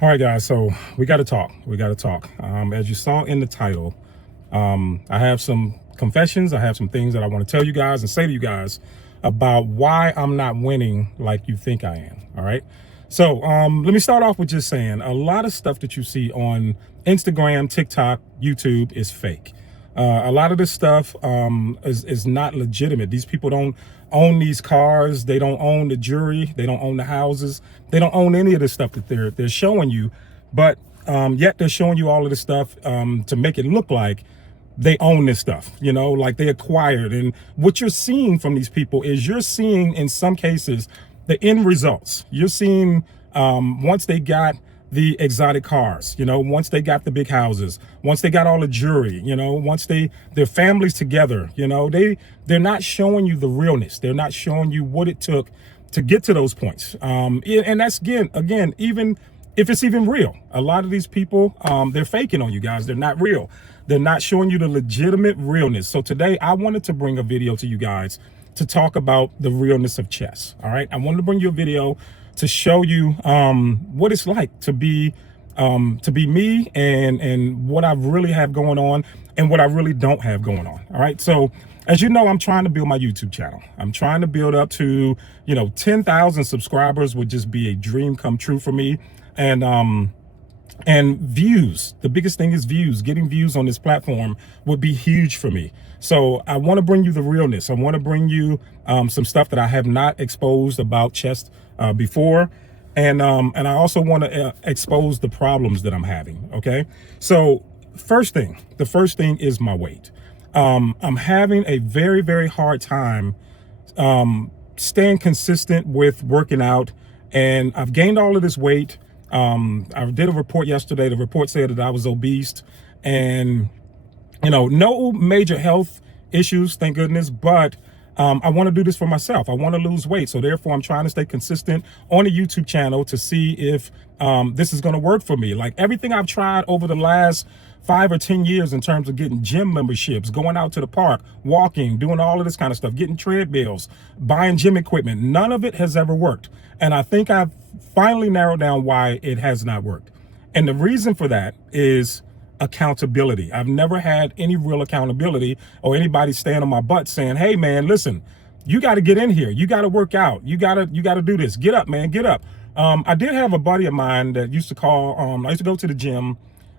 All right, guys. So we got to talk. We got to talk. As you saw in the title, I have some confessions. I have some things that I want to tell you guys and say to you guys about why I'm not winning like you think I am. All right. So let me start off with just saying a lot of stuff that you see on Instagram, TikTok, YouTube is fake. A lot of this stuff is not legitimate. These people don't own these cars. They don't own the jewelry. They don't own the houses. They don't own any of the stuff that they're showing you. But yet they're showing you all of this stuff to make it look like they own this stuff, you know, like they acquired. And what you're seeing from these people is you're seeing, in some cases, the end results. You're seeing once they got the exotic cars, you know, once they got the big houses, once they got all the jewelry, you know, once their families together, you know, they're not showing you the realness. They're not showing you what it took to get to those points. And that's again, even if it's even real, a lot of these people, they're faking on you guys. They're not real. They're not showing you the legitimate realness. So today I wanted to bring a video to you guys to talk about the realness of chess. All right. I wanted to bring you a video to show you what it's like to be me and what I really have going on and what I really don't have going on. All right. So as you know, I'm trying to build my YouTube channel. I'm trying to build up to, 10,000 subscribers would just be a dream come true for me. And views, the biggest thing is views. Getting views on this platform would be huge for me. So I want to bring you the realness. I want to bring you some stuff that I have not exposed about chess before. And I also want to expose the problems that I'm having. Okay. So the first thing is my weight. I'm having a very, very hard time staying consistent with working out. And I've gained all of this weight. I did a report yesterday. The report said that I was obese and, no major health issues, thank goodness. But I want to do this for myself. I want to lose weight. So therefore, I'm trying to stay consistent on the YouTube channel to see if this is going to work for me. Like everything I've tried over the last 5 or 10 years in terms of getting gym memberships, going out to the park, walking, doing all of this kind of stuff, getting treadmills, buying gym equipment, none of it has ever worked. And I think I've finally narrowed down why it has not worked. And the reason for that is accountability. I've never had any real accountability or anybody staying on my butt saying, hey man, listen, you got to get in here. You got to work out. You got to do this. Get up, man, get up. I did have a buddy of mine that used to call, I used to go to the gym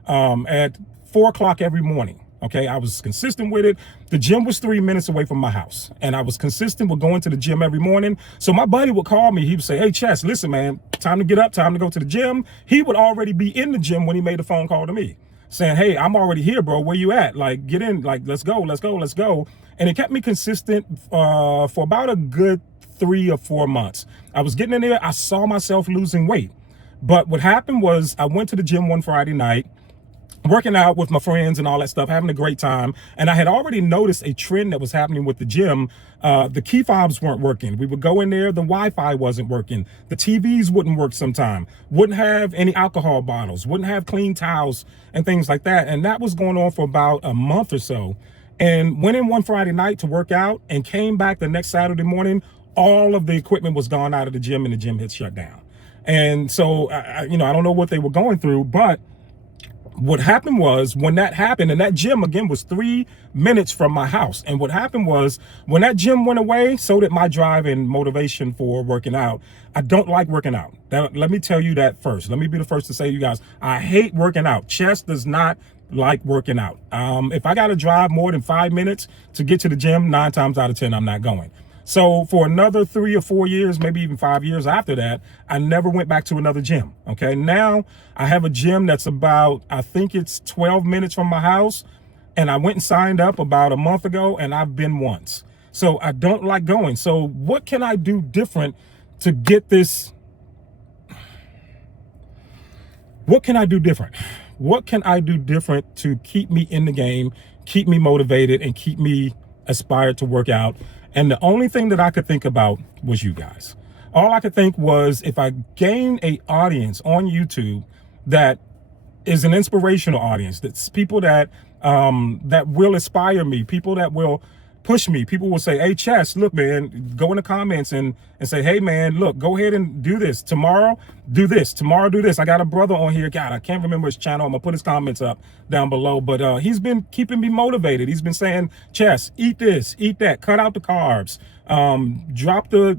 at 4 o'clock every morning. Okay, I was consistent with it. The gym was 3 minutes away from my house, and I was consistent with going to the gym every morning. So my buddy would call me. He would say, hey, Chess, listen, man, time to get up, time to go to the gym. He would already be in the gym when he made the phone call to me saying, hey, I'm already here, bro. Where you at? Like, get in, like, let's go. And it kept me consistent for about a good 3 or 4 months. I was getting in there. I saw myself losing weight. But what happened was I went to the gym one Friday night, working out with my friends and all that stuff, having a great time. And I had already noticed a trend that was happening with the gym. The key fobs weren't working. We would go in there, the Wi-Fi wasn't working. The TVs wouldn't work sometime, wouldn't have any alcohol bottles, wouldn't have clean towels and things like that. And that was going on for about a month or so. And went in one Friday night to work out and came back the next Saturday morning. All of the equipment was gone out of the gym and the gym had shut down. And so, I don't know what they were going through, but what happened was when that happened, and that gym again was 3 minutes from my house. And what happened was when that gym went away, so did my drive and motivation for working out. I don't like working out. Let me tell you that first. Let me be the first to say to you guys, I hate working out. Chess does not like working out. If I got to drive more than 5 minutes to get to the gym, 9 times out of 10, I'm not going. So for another 3 or 4 years, maybe even 5 years after that, I never went back to another gym. Okay. Now I have a gym that's about, I think it's 12 minutes from my house. And I went and signed up about a month ago and I've been once. So I don't like going. So what can I do different to get this? What can I do different? What can I do different to keep me in the game, keep me motivated, and keep me aspired to work out? And the only thing that I could think about was you guys. All I could think was if I gain a audience on YouTube that is an inspirational audience, that's people that will inspire me, people that will push me. People will say, hey, Chess, look, man, go in the comments and say, hey, man, look, go ahead and do this. Tomorrow, do this. Tomorrow, do this. I got a brother on here. God, I can't remember his channel. I'm going to put his comments up down below. But he's been keeping me motivated. He's been saying, Chess, eat this, eat that, cut out the carbs, drop the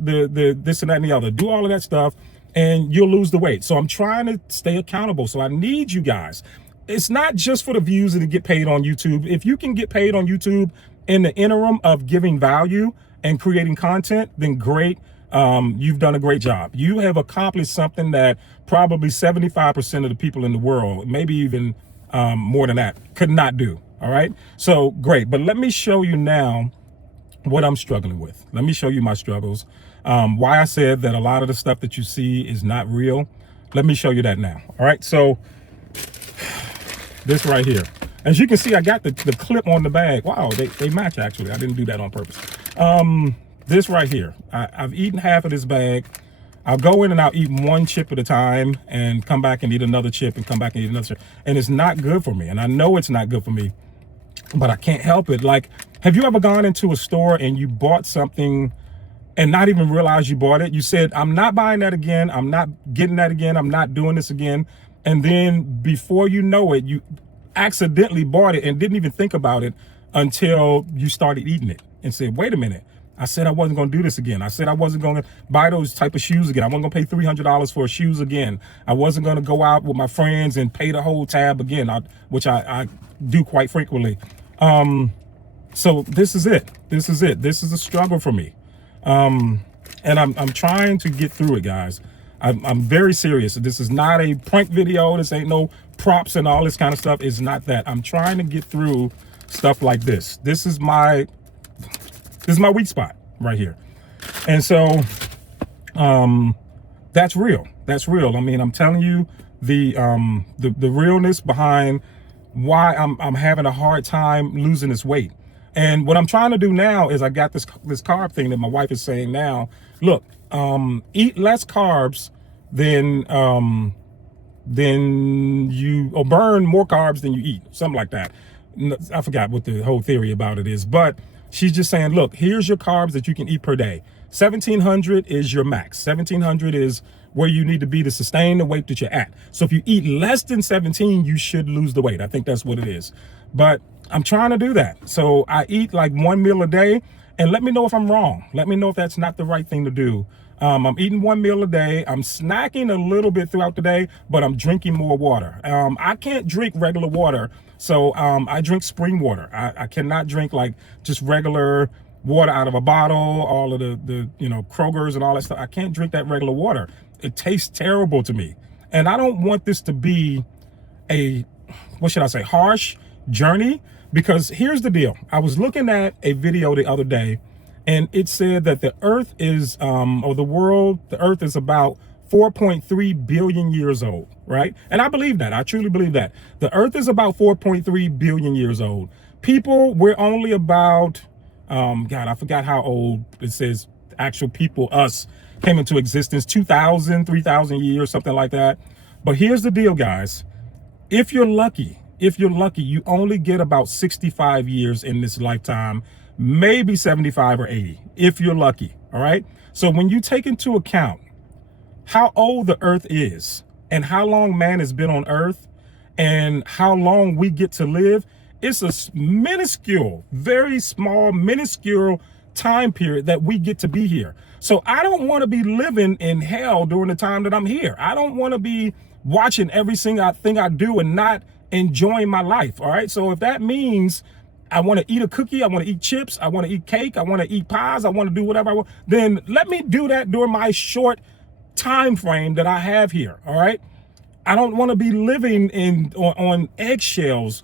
this and that and the other. Do all of that stuff, and you'll lose the weight. So I'm trying to stay accountable. So I need you guys. It's not just for the views and to get paid on YouTube. If you can get paid on YouTube in the interim of giving value and creating content, then great. You've done a great job. You have accomplished something that probably 75% of the people in the world, maybe even more than that, could not do. All right. So great. But let me show you now what I'm struggling with. Let me show you my struggles. Why I said that a lot of the stuff that you see is not real. Let me show you that now. All right. So this right here, as you can see, I got the clip on the bag. Wow, they match actually. I didn't do that on purpose. This right here, I've eaten half of this bag. I'll go in and I'll eat one chip at a time and come back and eat another chip and come back and eat another chip. And it's not good for me. And I know it's not good for me, but I can't help it. Like, have you ever gone into a store and you bought something and not even realize you bought it? You said, I'm not buying that again. I'm not getting that again. I'm not doing this again. And then before you know it, you accidentally bought it and didn't even think about it until you started eating it and said, wait a minute, I said I wasn't going to do this again. I said I wasn't going to buy those type of shoes again. I wasn't going to pay $300 for shoes again. I wasn't going to go out with my friends and pay the whole tab again, which I do quite frequently. So this is it. This is it. This is a struggle for me. And I'm trying to get through it, guys. I'm very serious. This is not a prank video. This ain't no props and all this kind of stuff. It's not that. I'm trying to get through stuff like this. This is my weak spot right here. And so that's real. That's real. I mean, I'm telling you the realness behind why I'm having a hard time losing this weight. And what I'm trying to do now is I got this carb thing that my wife is saying now, look, eat less carbs than you, or burn more carbs than you eat, something like that. I forgot what the whole theory about it is, but she's just saying, look, here's your carbs that you can eat per day. 1,700 is your max. 1,700 is where you need to be to sustain the weight that you're at. So if you eat less than 17, you should lose the weight. I think that's what it is. But I'm trying to do that. So I eat like one meal a day, and let me know if I'm wrong. Let me know if that's not the right thing to do. I'm eating one meal a day. I'm snacking a little bit throughout the day, but I'm drinking more water. I can't drink regular water. So I drink spring water. I cannot drink like just regular water out of a bottle, all of the Kroger's and all that stuff. I can't drink that regular water. It tastes terrible to me. And I don't want this to be a, what should I say, harsh journey, because here's the deal. I was looking at a video the other day, and it said that the earth is, the earth is about 4.3 billion years old, right? And I believe that. I truly believe that. The earth is about 4.3 billion years old. People, we're only about, God, I forgot how old it says actual people, us, came into existence, 2,000, 3,000 years, something like that. But here's the deal, guys. If you're lucky, you only get about 65 years in this lifetime, maybe 75 or 80, if you're lucky, all right? So when you take into account how old the earth is and how long man has been on earth and how long we get to live, it's a minuscule, very small, minuscule time period that we get to be here. So I don't want to be living in hell during the time that I'm here. I don't want to be watching every single thing I do and not enjoying my life. All right. So if that means I want to eat a cookie, I want to eat chips, I want to eat cake, I want to eat pies, I want to do whatever I want, then let me do that during my short time frame that I have here. All right. I don't want to be living on eggshells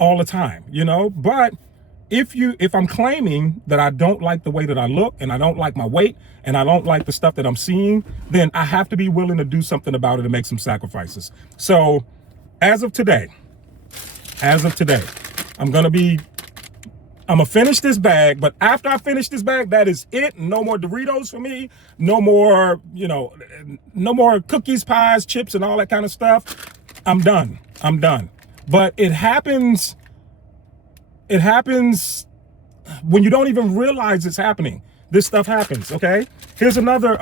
all the time, but if I'm claiming that I don't like the way that I look and I don't like my weight and I don't like the stuff that I'm seeing, then I have to be willing to do something about it and make some sacrifices. So as of today, I'm going to finish this bag, but after I finish this bag, that is it. No more Doritos for me. No more, no more cookies, pies, chips, and all that kind of stuff. I'm done. But it happens when you don't even realize it's happening, this stuff happens. Okay, here's another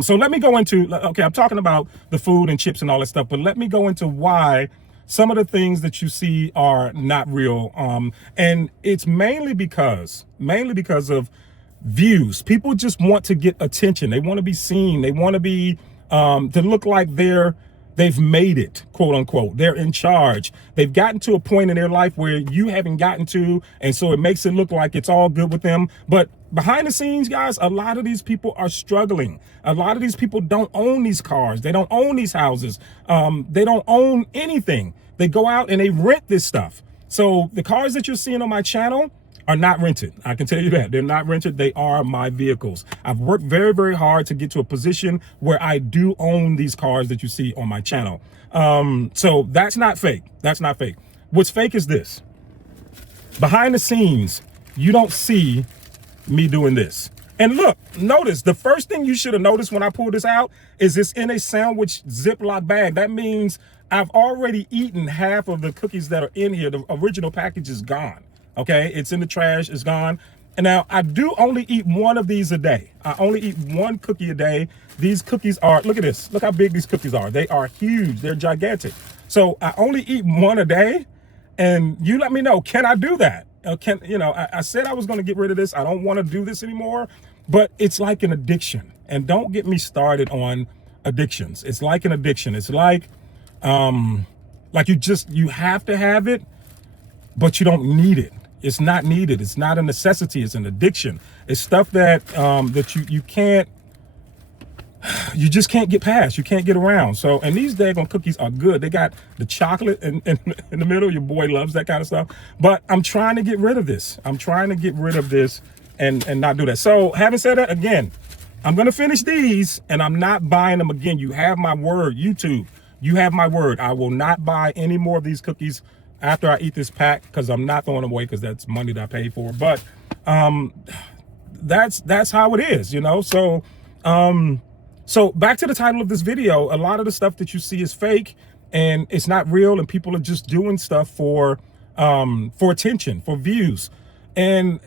so let me go into, okay, I'm talking about the food and chips and all that stuff, but let me go into why some of the things that you see are not real. And it's mainly because of views. People just want to get attention. They want to be seen. They want to be, to look like they've made it, quote unquote. They're in charge. They've gotten to a point in their life where you haven't gotten to. And so it makes it look like it's all good with them. But behind the scenes, guys, a lot of these people are struggling. A lot of these people don't own these cars. They don't own these houses. They don't own anything. They go out and they rent this stuff. So the cars that you're seeing on my channel are not rented. I can tell you that. They're not rented. They are my vehicles. I've worked very, very hard to get to a position where I do own these cars that you see on my channel. So that's not fake. That's not fake. What's fake is this. Behind the scenes, you don't see me doing this. And look, notice the first thing you should have noticed when I pulled this out is it's in a sandwich Ziploc bag. That means I've already eaten half of the cookies that are in here. The original package is gone. Okay, it's in the trash, it's gone. And now I do only eat one of these a day. I only eat one cookie a day. These cookies are, look at this. Look how big these cookies are. They are huge, they're gigantic. So I only eat one a day. And you let me know, can I do that? I said I was gonna get rid of this. I don't wanna do this anymore, but it's like an addiction. And don't get me started on addictions. It's like an addiction. It's like you have to have it, but you don't need it. It's not needed. It's not a necessity. It's an addiction. It's stuff that you just can't get past. You can't get around. So, and these daggone cookies are good. They got the chocolate in the middle. Your boy loves that kind of stuff. But I'm trying to get rid of this. I'm trying to get rid of this and not do that. So having said that, again, I'm going to finish these and I'm not buying them again. You have my word, YouTube. You have my word. I will not buy any more of these cookies after I eat this pack, because I'm not throwing them away, because that's money that I paid for. But that's how it is, you know. So so back to the title of this video. A lot of the stuff that you see is fake and it's not real, and people are just doing stuff for attention, for views. And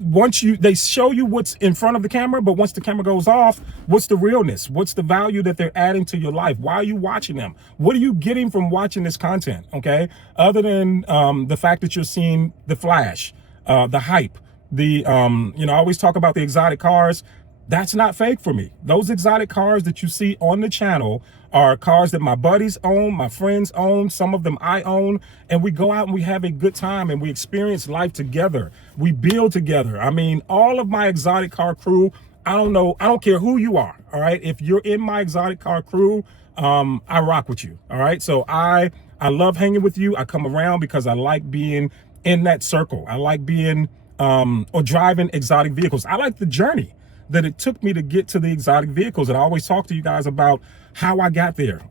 once they show you what's in front of the camera, but once the camera goes off, what's the realness? What's the value that they're adding to your life? Why are you watching them? What are you getting from watching this content? Okay, other than the fact that you're seeing the flash, the hype, I always talk about the exotic cars. That's not fake for me. Those exotic cars that you see on the channel are cars that my buddies own, my friends own, some of them I own, and we go out and we have a good time and we experience life together. We build together. I mean, all of my exotic car crew, I don't care who you are, all right? If you're in my exotic car crew, I rock with you, all right? So I love hanging with you. I come around because I like being in that circle. I like being, or driving exotic vehicles. I like the journey that it took me to get to the exotic vehicles. And I always talk to you guys about how I got there.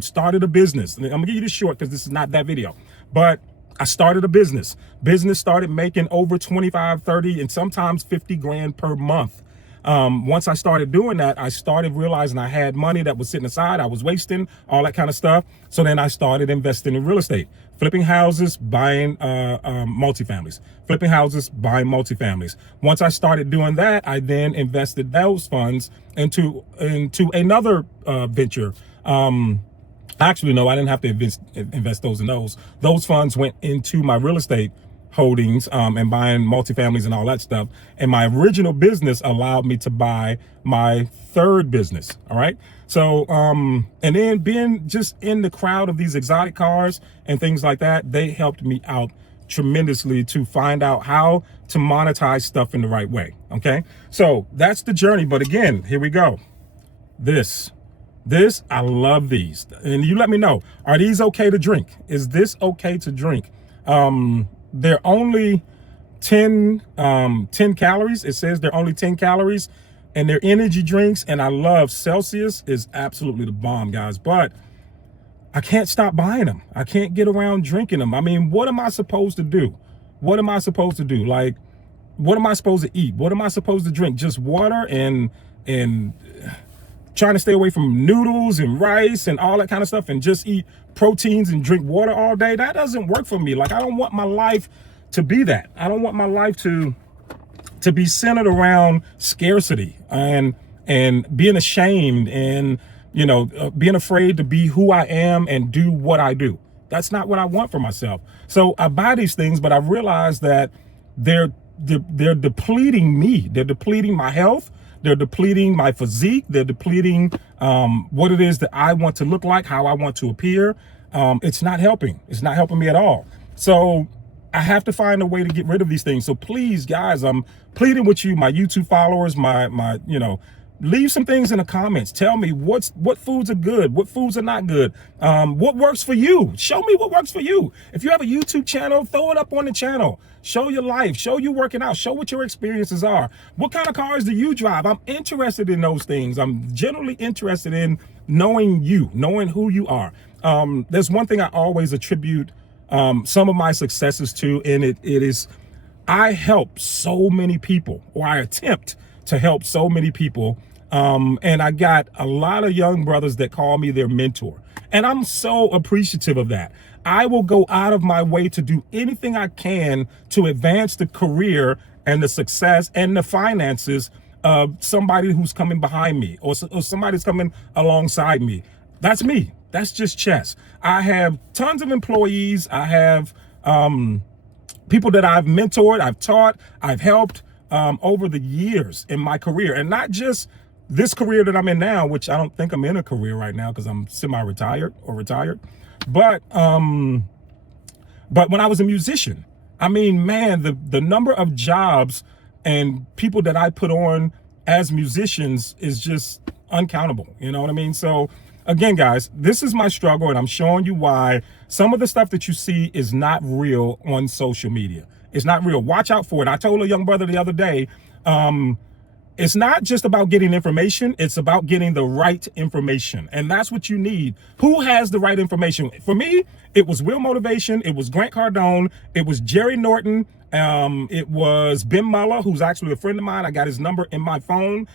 Started a business. I'm gonna give you this short because this is not that video, but I started a business. Business started making over 25, 30, and sometimes 50 grand per month. Once I started doing that, I started realizing I had money that was sitting aside. I was wasting all that kind of stuff. So then I started investing in real estate, flipping houses, buying multifamilies, flipping houses, buying multifamilies. Once I started doing that, I then invested those funds into another venture. Actually, no, I didn't have to invest those in those. Those funds went into my real estate holdings and buying multifamilies and all that stuff. And my original business allowed me to buy my third business. All right. So and then being just in the crowd of these exotic cars and things like that, they helped me out tremendously to find out how to monetize stuff in the right way. Okay. So that's the journey. But again, here we go. This, I love these. And you let me know, are these okay to drink? Is this okay to drink? They're only 10 calories. It says they're only 10 calories, and they're energy drinks. And I love Celsius is absolutely the bomb, guys, but I can't stop buying them. I can't get around drinking them. I mean, what am I supposed to do? What am I supposed to do? Like, what am I supposed to eat? What am I supposed to drink? Just water and trying to stay away from noodles and rice and all that kind of stuff and just eat proteins and drink water all day? That doesn't work for me. Like, I don't want my life to be that. I don't want my life to be centered around scarcity and being ashamed and being afraid to be who I am and do what I do. That's not what I want for myself. So I buy these things, but I realize that they're depleting me. They're depleting my health. They're depleting my physique. They're depleting what it is that I want to look like, how I want to appear. It's not helping. It's not helping me at all. So I have to find a way to get rid of these things. So please, guys, I'm pleading with you, my YouTube followers, my leave some things in the comments. Tell me what foods are good, what foods are not good, what works for you. Show me what works for you. If you have a YouTube channel, throw it up on the channel. Show your life, show you working out, show what your experiences are. What kind of cars do you drive? I'm interested in those things. I'm generally interested in knowing you, knowing who you are. There's one thing I always attribute some of my successes to, and it is I help so many people, or I attempt to help so many people. And I got a lot of young brothers that call me their mentor. And I'm so appreciative of that. I will go out of my way to do anything I can to advance the career and the success and the finances of somebody who's coming behind me or somebody's coming alongside me. That's me. That's just Chess. I have tons of employees. I have people that I've mentored, I've taught, I've helped over the years in my career. And not just this career that I'm in now, which I don't think I'm in a career right now because I'm semi-retired or retired. But when I was a musician, I mean, man, the number of jobs and people that I put on as musicians is just uncountable. You know what I mean? So again, guys, this is my struggle, and I'm showing you why some of the stuff that you see is not real on social media. It's not real. Watch out for it. I told a young brother the other day, it's not just about getting information. It's about getting the right information. And that's what you need. Who has the right information? For me, it was Will Motivation. It was Grant Cardone. It was Jerry Norton. It was Ben Muller, who's actually a friend of mine. I got his number in my phone.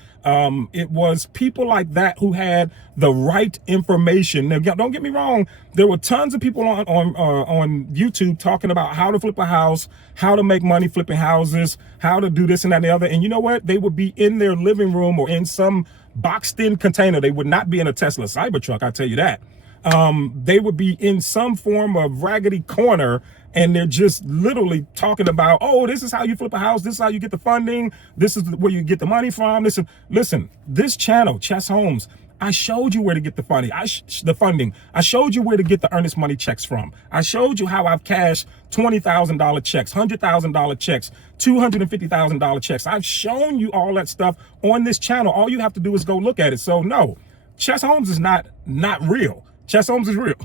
It was people like that who had the right information. Now, don't get me wrong. There were tons of people on YouTube talking about how to flip a house, how to make money flipping houses, how to do this and that and the other. And you know what? They would be in their living room or in some boxed in container. They would not be in a Tesla Cybertruck, I'll tell you that. They would be in some form of raggedy corner, and they're just literally talking about, oh, this is how you flip a house. This is how you get the funding. This is where you get the money from. Listen, this channel, Chess Homes, I showed you where to get the funding. I showed you where to get the earnest money checks from. I showed you how I've cashed $20,000 checks, $100,000 checks, $250,000 checks. I've shown you all that stuff on this channel. All you have to do is go look at it. So no, Chess Homes is not real. Chess Homes is real.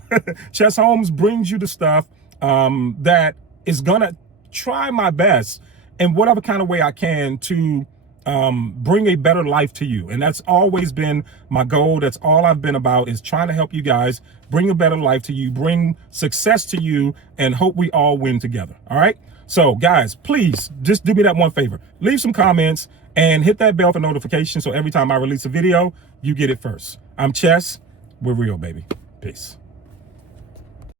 Chess Homes brings you the stuff that is gonna try my best in whatever kind of way I can to bring a better life to you. And that's always been my goal. That's all I've been about, is trying to help you guys bring a better life to you, bring success to you, and hope we all win together. All right. So guys, please just do me that one favor. Leave some comments and hit that bell for notifications so every time I release a video, you get it first. I'm Chess. We're real, baby. Peace.